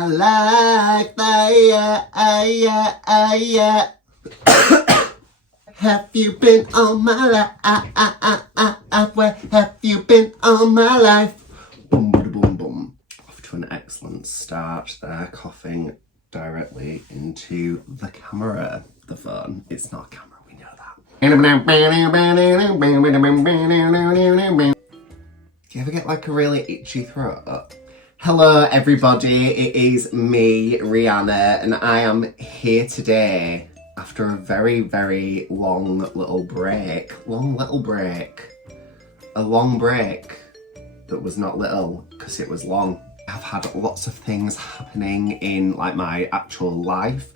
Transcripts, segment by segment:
my life. Have you been all my life? Where have you been all my life? Boom, boom, boom, boom. Off to an excellent start there, coughing directly into the camera, the phone. It's not a camera, we know that. Do you ever get like a really itchy throat? Hello everybody, it is me, Rihanna, and I am here today after a very, very long little break. A long break that was not little, because it was long. I've had lots of things happening in like my actual life.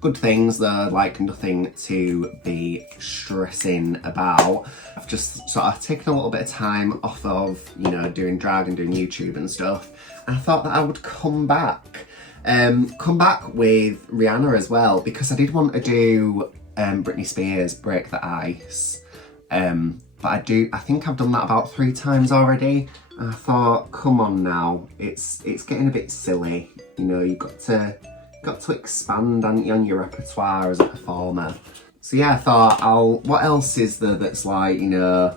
Good things though, like nothing to be stressing about. I've just sort of taken a little bit of time off of, you know, doing drag and doing YouTube and stuff. And I thought that I would come back with Rihanna as well, because I did want to do Britney Spears' Break the Ice. But I think I've done that about 3 times already. And I thought, come on now, it's getting a bit silly. You know, you've got to expand on your repertoire as a performer. So yeah, I thought, what else is there that's like, you know,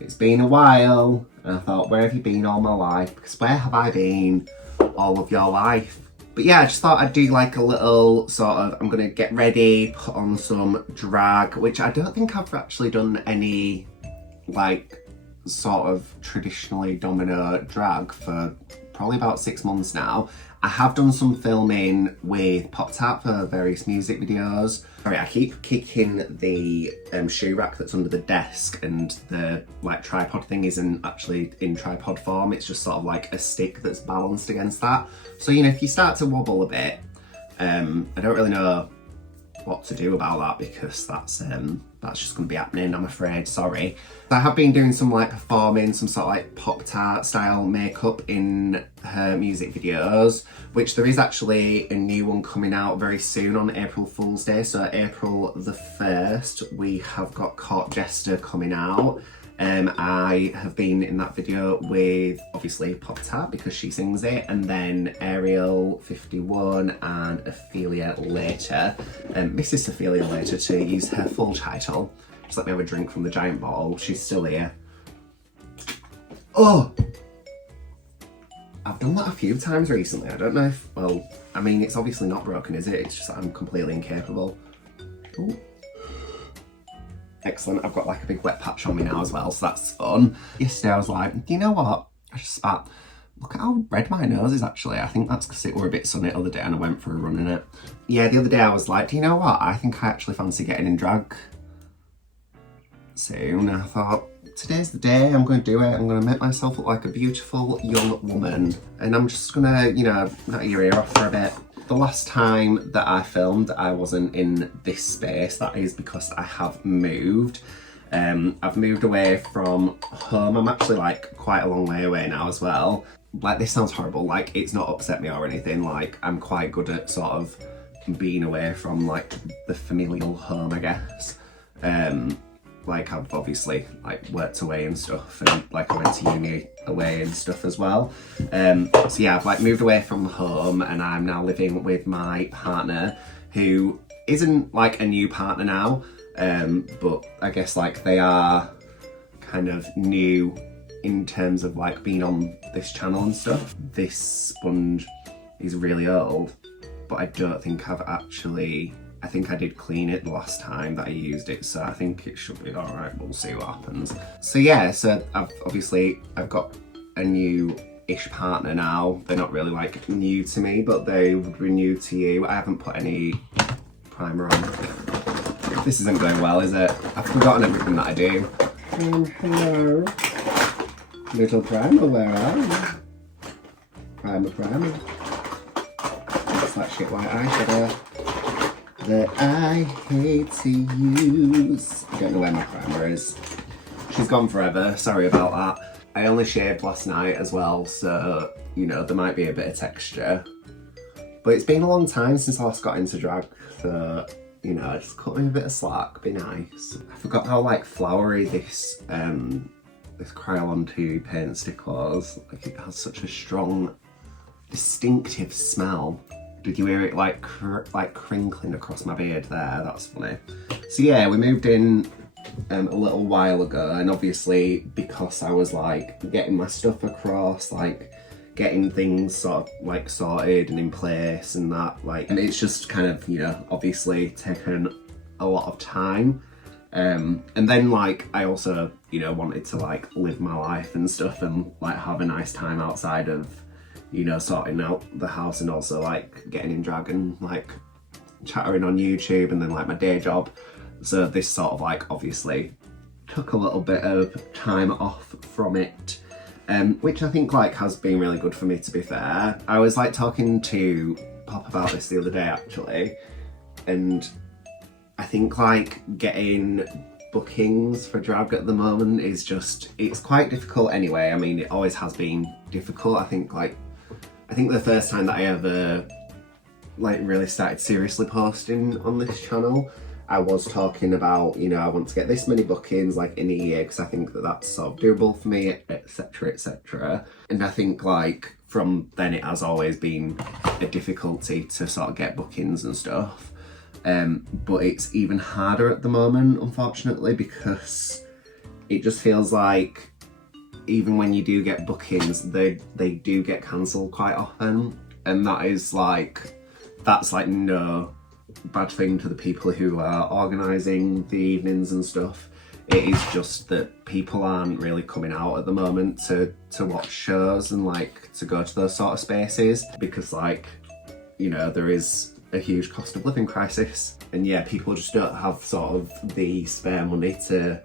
it's been a while, and I thought, where have you been all my life? Because where have I been all of your life? But yeah, I just thought I'd do like a little sort of, I'm gonna get ready, put on some drag, which I don't think I've actually done any like sort of traditionally domino drag for probably about 6 months now. I have done some filming with Pop Tart for various music videos. Sorry, I keep kicking the shoe rack that's under the desk, and the like tripod thing isn't actually in tripod form. It's just sort of like a stick that's balanced against that. So, you know, if you start to wobble a bit, I don't really know what to do about that, because that's just gonna be happening, I'm afraid, sorry. I have been doing some like performing some sort of like Pop Tart style makeup in her music videos, which there is actually a new one coming out very soon on April Fool's Day. So April the 1st, we have got Court Jester coming out. I have been in that video with obviously Pop Tart because she sings it, and then Ariel 51 and Ophelia Later. Mrs. Ophelia Later, to use her full title. Just let me have a drink from the giant bottle. She's still here. Oh! I've done that a few times recently. I don't know if, well, I mean, it's obviously not broken, is it? It's just that I'm completely incapable. Ooh. Excellent, I've got like a big wet patch on me now as well, so that's fun. Yesterday I was like, do you know what? I just spat. Look at how red my nose is actually. I think that's because it were a bit sunny the other day and I went for a run in it. Yeah, the other day I was like, do you know what? I think I actually fancy getting in drag soon. I thought, today's the day, I'm going to do it. I'm going to make myself look like a beautiful young woman. And I'm just going to, you know, knock your ear off for a bit. The last time that I filmed, I wasn't in this space. That is because I have moved. I've moved away from home. I'm actually like quite a long way away now as well. Like, this sounds horrible. Like, it's not upset me or anything. Like, I'm quite good at sort of being away from like the familial home, I guess. Like, I've obviously like worked away and stuff, and like I went to uni away and stuff as well. So yeah, I've like moved away from home, and I'm now living with my partner, who isn't like a new partner now, but I guess like they are kind of new in terms of like being on this channel and stuff. This sponge is really old, but I don't think I've actually, I think I did clean it the last time that I used it, so I think it should be alright. We'll see what happens. So yeah, so I've got a new-ish partner now. They're not really like new to me, but they would be new to you. I haven't put any primer on. This isn't going well, is it? I've forgotten everything that I do. Hello. Little primer, where are you? Primer. It's that shit white eyeshadow that I hate to use. I don't know where my primer is. She's gone forever, sorry about that. I only shaved last night as well, so, you know, there might be a bit of texture. But it's been a long time since I last got into drag, so, you know, just cut me a bit of slack, be nice. I forgot how, like, flowery this Kryolan 2 paint stick was. Like, it has such a strong distinctive smell. Did you hear it like crinkling across my beard there? That's funny. So yeah, we moved in a little while ago, and obviously because I was like getting my stuff across, like getting things sort of like sorted and in place and that, like, and it's just kind of, you know, obviously taken a lot of time. And then like I also, you know, wanted to like live my life and stuff and like have a nice time outside of, you know, sorting out the house and also like getting in drag and like chattering on YouTube and then like my day job. So this sort of like obviously took a little bit of time off from it, which I think like has been really good for me, to be fair. I was like talking to Pop about this the other day actually, and I think like getting bookings for drag at the moment is just, it's quite difficult anyway. I mean, it always has been difficult. I think the first time that I ever like really started seriously posting on this channel, I was talking about, you know, I want to get this many bookings like in a year because I think that that's sort of doable for me, etc, etc. And I think like from then it has always been a difficulty to sort of get bookings and stuff. But it's even harder at the moment, unfortunately, because it just feels like even when you do get bookings, they do get cancelled quite often, and that's like no bad thing to the people who are organising the evenings and stuff. It is just that people aren't really coming out at the moment to watch shows and like to go to those sort of spaces because, like, you know, there is a huge cost of living crisis, and yeah, people just don't have sort of the spare money to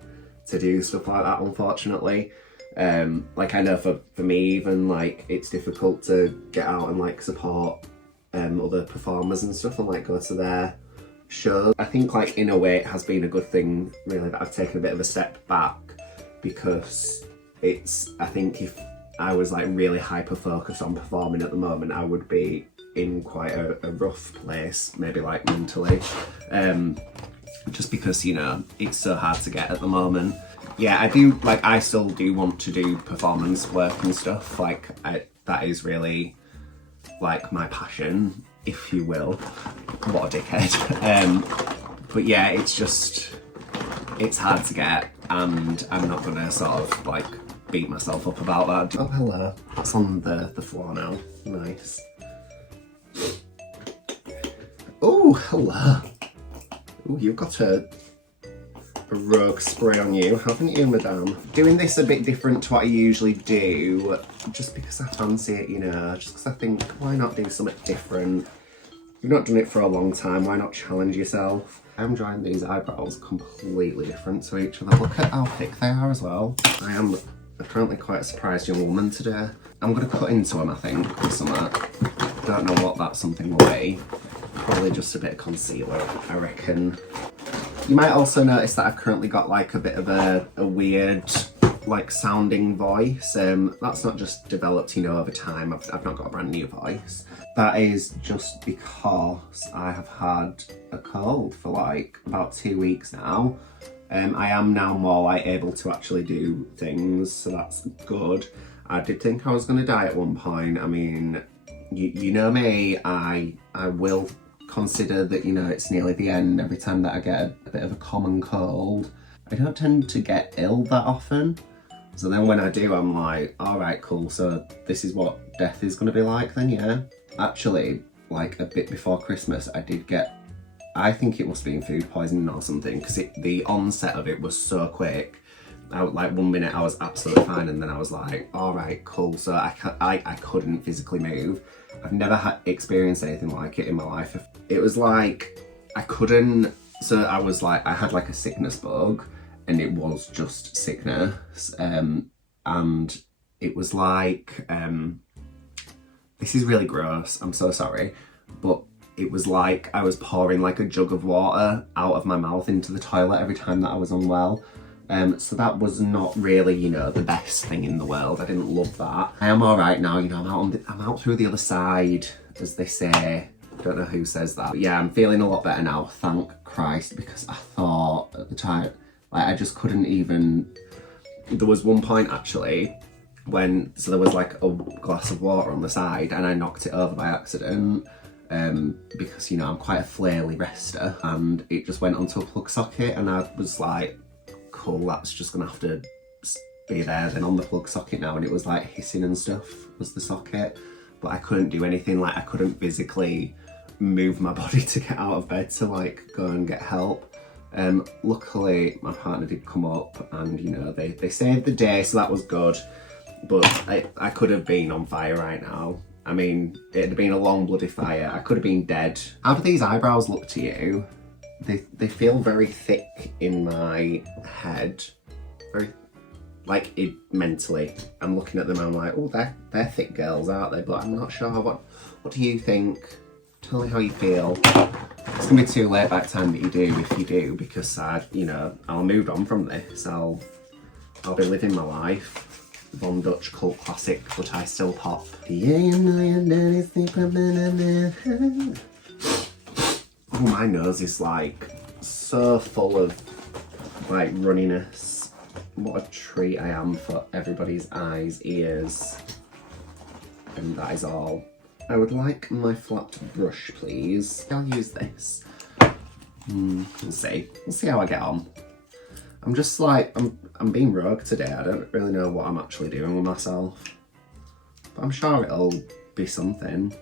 do stuff like that, unfortunately. Like I know for me even, like, it's difficult to get out and like support other performers and stuff and like go to their shows. I think like in a way it has been a good thing really that I've taken a bit of a step back, because I think if I was like really hyper focused on performing at the moment, I would be in quite a rough place, maybe like mentally, just because, you know, it's so hard to get at the moment. Yeah, I still do want to do performance work and stuff, like that is really like my passion, if you will. What a dickhead. But yeah, it's hard to get, and I'm not gonna sort of like beat myself up about that. Oh hello, it's on the floor now, nice. Oh hello. Oh, you've got a rogue spray on you, haven't you, madame? Doing this a bit different to what I usually do, just because I fancy it, you know, just because I think, why not do something different? You've not done it for a long time, why not challenge yourself? I'm drawing these eyebrows completely different to each other. Look at how thick they are as well. I am apparently quite a surprised young woman today. I'm going to cut into them, I think, or something. Don't know what that something will be. Probably just a bit of concealer, I reckon. You might also notice that I've currently got like a bit of a weird like sounding voice. That's not just developed, you know, over time. I've not got a brand new voice. That is just because I have had a cold for like about 2 weeks now. I am now more like able to actually do things, so that's good. I did think I was going to die at one point. I mean, you know me, I will consider that, you know, it's nearly the end every time that I get a bit of a common cold. I don't tend to get ill that often, so then when I do, I'm like, all right, cool, so this is what death is going to be like then, yeah. Actually, like a bit before Christmas, I did get, I think it must have been food poisoning or something, because the onset of it was so quick. Like 1 minute I was absolutely fine, and then I was like, all right, cool, so I couldn't physically move. I've never experienced anything like it in my life. It was like, I couldn't, so I was like, I had like a sickness bug, and it was just sickness, and it was like, this is really gross, I'm so sorry, but it was like I was pouring like a jug of water out of my mouth into the toilet every time that I was unwell. So that was not really, you know, the best thing in the world. I didn't love that. I am all right now, you know, I'm out through the other side, as they say. Don't know who says that. But yeah, I'm feeling a lot better now, thank Christ, because I thought at the time, like, I just couldn't even. There was one point actually, so there was like a glass of water on the side and I knocked it over by accident. Because, you know, I'm quite a flaily rester, and it just went onto a plug socket, and I was like, cool, that's just gonna have to be there then on the plug socket now. And it was like hissing and stuff was the socket, but I couldn't do anything. Like, I couldn't physically move my body to get out of bed to like go and get help. Luckily my partner did come up, and you know, they saved the day, so that was good. But I could have been on fire right now. I mean, it had been a long bloody fire. I could have been dead. How do these eyebrows look to you? They feel very thick in my head. Very, like, mentally. I'm looking at them and I'm like, oh, they're thick girls, aren't they? But I'm not sure. What do you think? Tell me how you feel. It's gonna be too late by the time that you do, if you do, because I'll move on from this. I'll be living my life. Von Dutch cult classic, but I still pop. Yeah, you know your daddy secret. Oh, my nose is like so full of like runniness. What a treat I am for everybody's eyes, ears, and that is all. I would like my flat brush, please. I'll use this. We'll see. We'll see how I get on. I'm just like, I'm being rogue today. I don't really know what I'm actually doing with myself. But I'm sure it'll be something.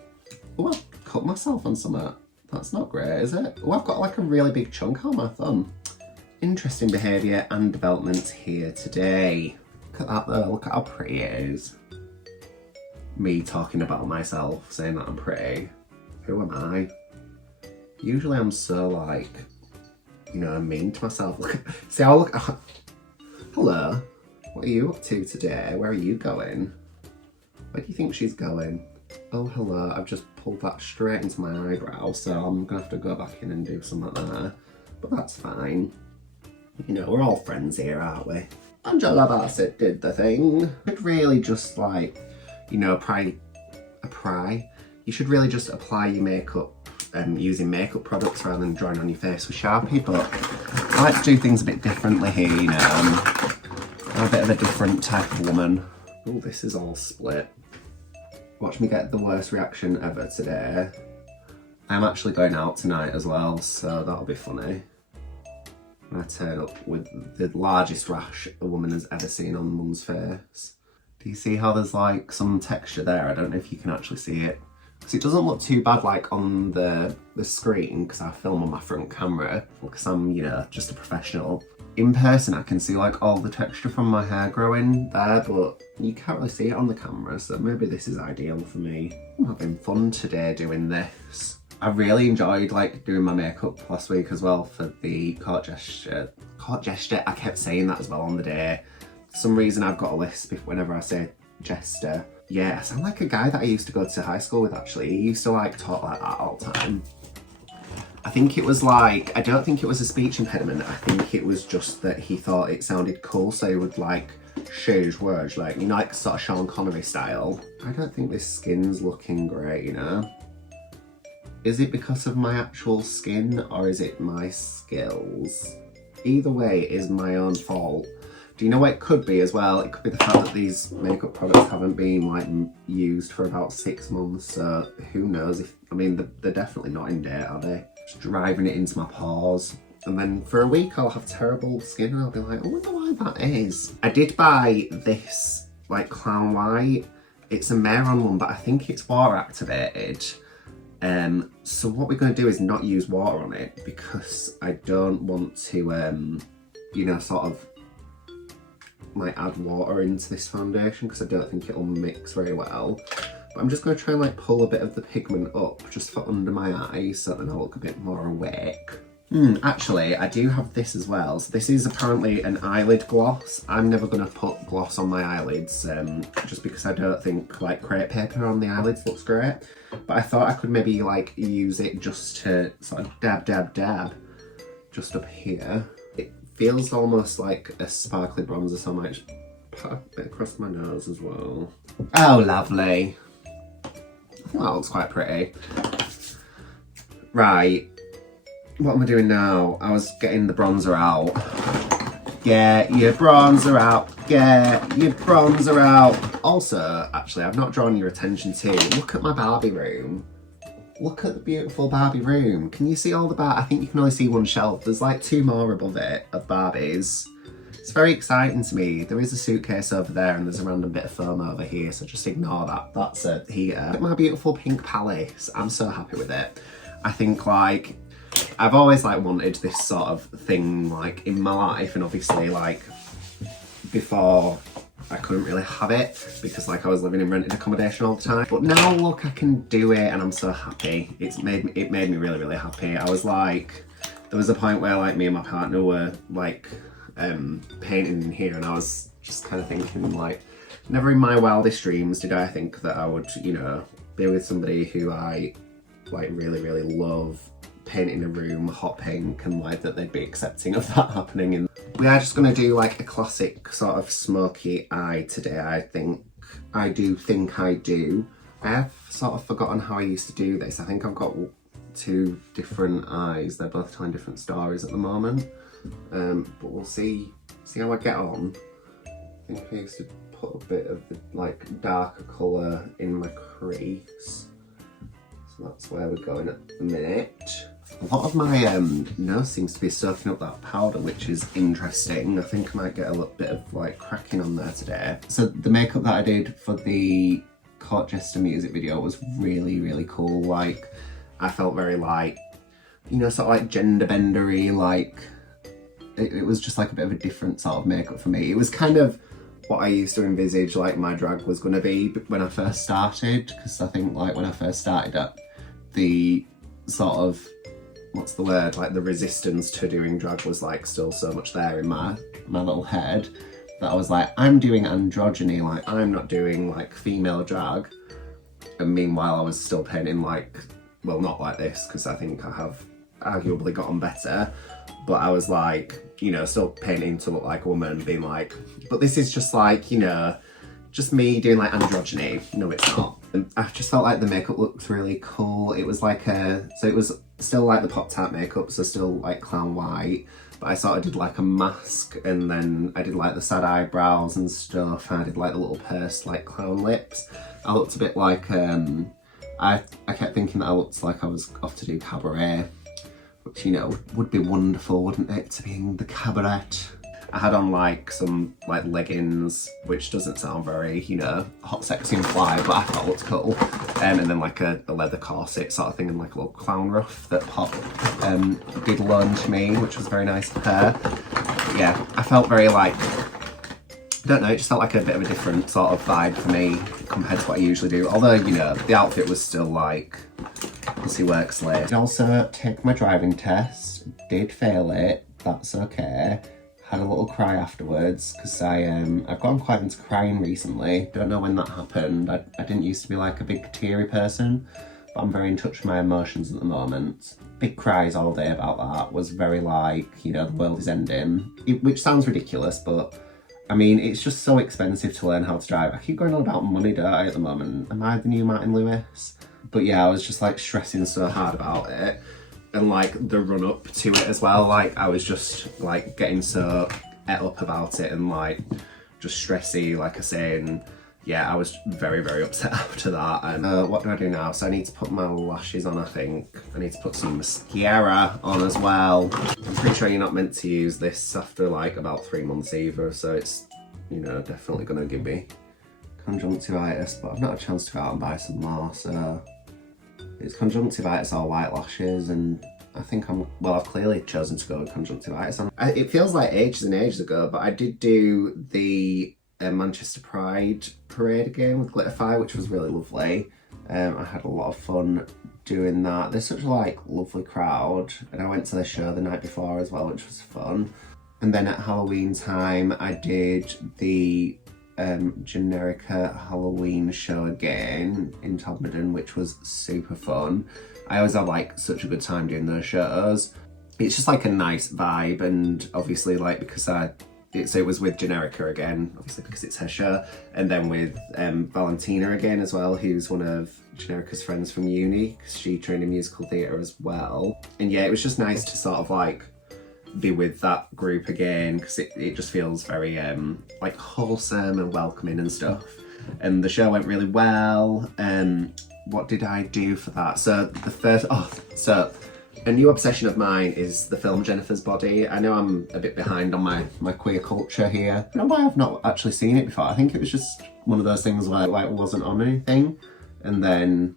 Oh, I cut myself on something. That's not great, is it? Oh, I've got like a really big chunk on my thumb. Interesting behaviour and development here today. Look at that though, look at how pretty it is. Me talking about myself, saying that I'm pretty. Who am I? Usually I'm so like, you know, mean to myself. Look, see how I look. Hello, what are you up to today? Where are you going? Where do you think she's going? Oh, hello, I've just pulled that straight into my eyebrow, so I'm gonna have to go back in and do something there. But that's fine. You know, we're all friends here, aren't we? Angela Bassett did the thing. You should really just like, you know, you should really just apply your makeup using makeup products rather than drawing on your face with Sharpie, but I like to do things a bit differently here, you know. I'm a bit of a different type of woman. Oh, this is all split. Watch me get the worst reaction ever today. I'm actually going out tonight as well, so that'll be funny. I turn up with the largest rash a woman has ever seen on mum's face. Do you see how there's like some texture there? I don't know if you can actually see it. Because it doesn't look too bad like on the screen, because I film on my front camera, because I'm, you know, just a professional. In person I can see like all the texture from my hair growing there, but you can't really see it on the camera, so maybe this is ideal for me. I'm having fun today doing this. I really enjoyed like doing my makeup last week as well for the court gesture. Court gesture, I kept saying that as well on the day. For some reason I've got a lisp whenever I say jester. Yeah, I sound like a guy that I used to go to high school with actually. He used to like talk like that all the time. I think it was like, I don't think it was a speech impediment. I think it was just that he thought it sounded cool, so he would like change words, like, you know, like sort of Sean Connery style. I don't think this skin's looking great, you know. Is it because of my actual skin or is it my skills? Either way, it is my own fault. Do you know what it could be as well? It could be the fact that these makeup products haven't been like used for about 6 months, so who knows if, I mean, they're definitely not in date, are they? Just driving it into my pores. And then for a week I'll have terrible skin and I'll be like, I wonder why that is. I did buy this like Clown White. It's a Mehron one, but I think it's water activated. So what we're going to do is not use water on it because I don't want to, you know, sort of like add water into this foundation because I don't think it'll mix very well. But I'm just going to try and like pull a bit of the pigment up just for under my eyes so then I'll look a bit more awake. Actually, I do have this as well. So this is apparently an eyelid gloss. I'm never going to put gloss on my eyelids just because I don't think like crepe paper on the eyelids looks great. But I thought I could maybe like use it just to sort of dab just up here. It feels almost like a sparkly bronzer, so I might just put a bit across my nose as well. Oh, lovely. I think that looks quite pretty. Right. What am I doing now? I was getting the bronzer out. Get your bronzer out, get your bronzer out. Also, actually, I've not drawn your attention to, look at my Barbie room. Look at the beautiful Barbie room. Can you see all the I think you can only see one shelf. There's like 2 more above it of Barbies. It's very exciting to me. There is a suitcase over there and there's a random bit of foam over here, so just ignore that. That's a heater. Look at my beautiful pink palace. I'm so happy with it. I think like, I've always like wanted this sort of thing like in my life, and obviously like before I couldn't really have it because like I was living in rented accommodation all the time. But now look, I can do it and I'm so happy. It made me really, really happy. I was like, there was a point where like me and my partner were like painting in here, and I was just kind of thinking like, never in my wildest dreams did I think that I would, you know, be with somebody who I like really, really love, painting a room hot pink, and like that they'd be accepting of that happening. And we are just gonna do like a classic sort of smoky eye today. I have sort of forgotten how I used to do this. I think I've got 2 different eyes. They're both telling different stories at the moment. But we'll see how I get on. I think I used to put a bit of the like darker colour in my crease. So that's where we're going at the minute. A lot of my nose seems to be soaking up that powder, which is interesting. I think I might get a little bit of like cracking on there today. So the makeup that I did for the Court Jester music video was really, really cool. Like, I felt very like, you know, sort of like gender bendery, like it was just like a bit of a different sort of makeup for me. It was kind of what I used to envisage like my drag was going to be when I first started, because I think like when I first started at the sort of, what's the word, like the resistance to doing drag was like still so much there in my little head that I was like, I'm doing androgyny, like I'm not doing like female drag. And meanwhile I was still painting like, well, not like this, because I think I have arguably gotten better, but I was like, you know, still painting to look like a woman, being like, but this is just like, you know, just me doing like androgyny. No, it's not. And I just felt like the makeup looked really cool. It was like so it was still like the Pop-Tart makeup, so still like clown white, but I sort of did like a mask, and then I did like the sad eyebrows and stuff, and I did like the little pursed like clown lips. I looked a bit like, I kept thinking that I looked like I was off to do cabaret, which, you know, would be wonderful, wouldn't it, to be in the cabaret. I had on like some like leggings, which doesn't sound very, you know, hot, sexy and fly, but I thought it looked cool. And then like a leather corset sort of thing, and like a little clown ruff that Pop did loan to me, which was very nice of her. But yeah, I felt very like, I don't know, it just felt like a bit of a different sort of vibe for me compared to what I usually do. Although, you know, the outfit was still like pussy work slave. I also take my driving test, did fail it, that's okay. Had a little cry afterwards, because I've gotten quite into crying recently. Don't know when that happened. I didn't used to be like a big teary person, but I'm very in touch with my emotions at the moment. Big cries all day about that. Was very like, you know, the world is ending, which sounds ridiculous, but I mean, it's just so expensive to learn how to drive. I keep going on about money, don't I, at the moment? Am I the new Martin Lewis? But yeah, I was just like stressing so hard about it. And like the run up to it as well, like I was just like getting so et up about it and like just stressy, like I say, and yeah, I was very, very upset after that. And what do I do now? So I need to put my lashes on, I think. I need to put some mascara on as well. I'm pretty sure you're not meant to use this after like about 3 months either, so it's, you know, definitely gonna give me conjunctivitis, but I've not had a chance to go out and buy some more, so it's conjunctivitis or white lashes, and I think I've clearly chosen to go with conjunctivitis. It feels like ages and ages ago, but I did do the Manchester Pride parade again with Glitterfy, which was really lovely. I had a lot of fun doing that. There's such a like lovely crowd, and I went to the show the night before as well, which was fun. And then at Halloween time, I did the Generica Halloween show again in Todmorden, which was super fun. I always have like such a good time doing those shows. It's just like a nice vibe, and obviously like because it was with Generica again, obviously because it's her show, and then with Valentina again as well, who's one of Generica's friends from uni, because she trained in musical theatre as well. And yeah, it was just nice to sort of like be with that group again, because it just feels very like wholesome and welcoming and stuff. And the show went really well. What did I do for that? So a new obsession of mine is the film Jennifer's Body. I know I'm a bit behind on my queer culture here. I don't know why I've not actually seen it before. I think it was just one of those things where like it wasn't on anything, and then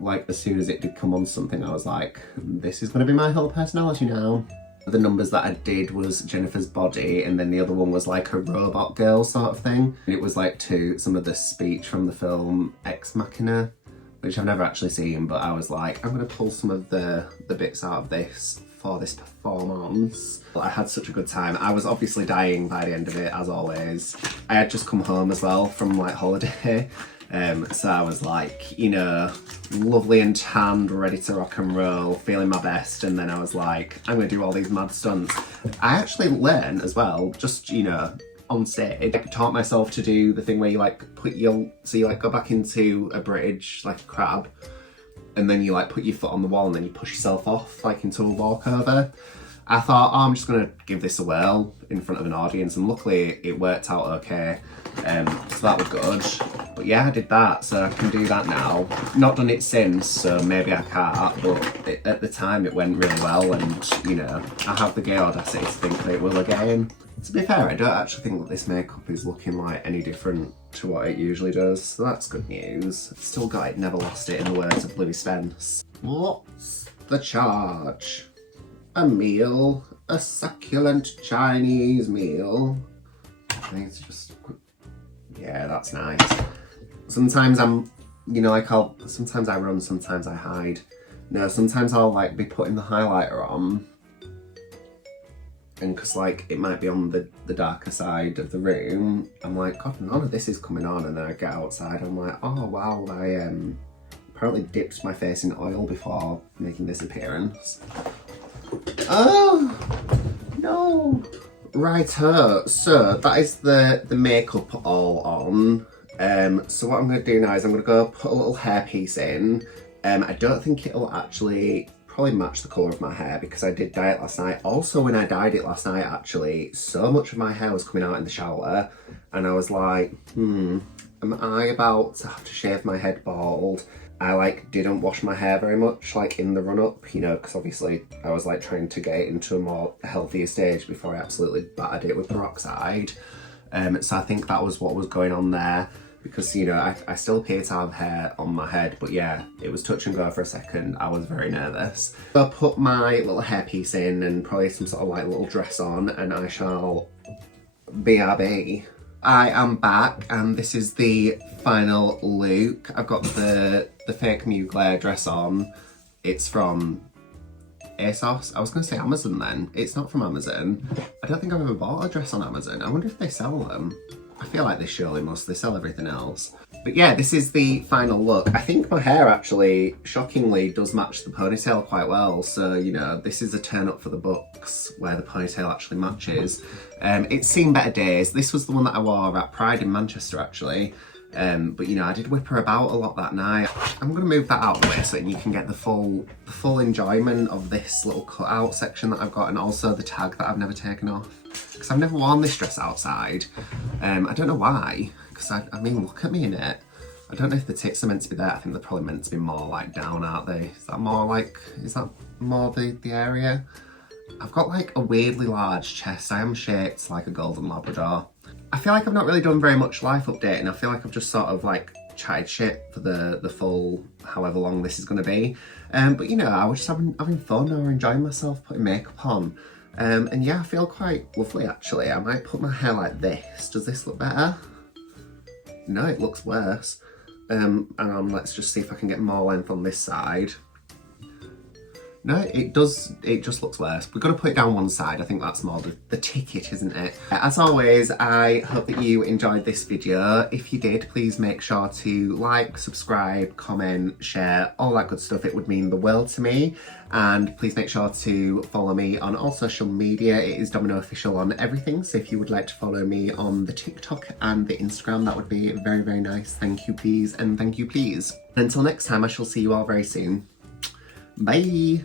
like as soon as it did come on something, I was like, this is going to be my whole personality now. The numbers that I did was Jennifer's Body, and then the other one was like a robot girl sort of thing. And it was like to some of the speech from the film Ex Machina, which I've never actually seen, but I was like, I'm going to pull some of the bits out of this for this performance. I had such a good time. I was obviously dying by the end of it, as always. I had just come home as well from like holiday. So I was like, you know, lovely and tanned, ready to rock and roll, feeling my best. And then I was like, I'm going to do all these mad stunts. I actually learned as well, just, you know, on stage, I taught myself to do the thing where you like you like go back into a bridge, like a crab, and then you like put your foot on the wall and then you push yourself off like into a walkover. I thought, oh, I'm just going to give this a whirl in front of an audience, and luckily it worked out okay. So that was good. But yeah, I did that, so I can do that now. Not done it since, so maybe I can't, but at the time it went really well, and you know, I have the gay audacity to think that it will again. To be fair, I don't actually think that this makeup is looking like any different to what it usually does, so that's good news. Still got it, never lost it, in the words of Bluey Spence. What's the charge? A meal, a succulent Chinese meal. I think it's just, yeah, that's nice. Sometimes I'm, you know, like sometimes I run, sometimes I hide. No, sometimes I'll like be putting the highlighter on, and because like it might be on the darker side of the room, I'm like, God, none of this is coming on, and then I get outside, I'm like, oh wow, I apparently dipped my face in oil before making this appearance. Oh no! Righto, so that is the makeup all on. So what I'm going to do now is I'm going to go put a little hairpiece in. I don't think it'll actually probably match the colour of my hair because I did dye it last night. Also, when I dyed it last night, actually, so much of my hair was coming out in the shower, and I was like, am I about to have to shave my head bald? I like didn't wash my hair very much like in the run up, you know, because obviously I was like trying to get it into a more healthier stage before I absolutely battered it with peroxide. So I think that was what was going on there, because, you know, I still appear to have hair on my head, but yeah, it was touch and go for a second. I was very nervous. So I put my little hairpiece in and probably some sort of like little dress on, and I shall BRB. I am back, and this is the final look. I've got the fake Mugler dress on. It's from ASOS. I was going to say Amazon then. It's not from Amazon. I don't think I've ever bought a dress on Amazon. I wonder if they sell them. I feel like they surely must. They sell everything else. But yeah, this is the final look. I think my hair actually, shockingly, does match the ponytail quite well. So, you know, this is a turn up for the books where the ponytail actually matches. It's seen better days. This was the one that I wore at Pride in Manchester, actually. But you know, I did whip her about a lot that night. I'm going to move that out of the way so that you can get the full enjoyment of this little cutout section that I've got, and also the tag that I've never taken off. Because I've never worn this dress outside. I don't know why, because I mean, look at me in it. I don't know if the tits are meant to be there. I think they're probably meant to be more like down, aren't they? Is that more the area? I've got like a weirdly large chest. I am shaped like a golden Labrador. I feel like I've not really done very much life updating. I feel like I've just sort of like chatted shit for the full however long this is going to be. But you know, I was just having fun. I was enjoying myself putting makeup on. And yeah, I feel quite lovely actually. I might put my hair like this. Does this look better? No, it looks worse. Let's just see if I can get more length on this side. No, it just looks worse. We've got to put it down one side. I think that's more the ticket, isn't it? As always, I hope that you enjoyed this video. If you did, please make sure to like, subscribe, comment, share, all that good stuff. It would mean the world to me. And please make sure to follow me on all social media. It is Domino Official on everything. So if you would like to follow me on the TikTok and the Instagram, that would be very, very nice. Thank you, please, and thank you, please. Until next time, I shall see you all very soon. Bye!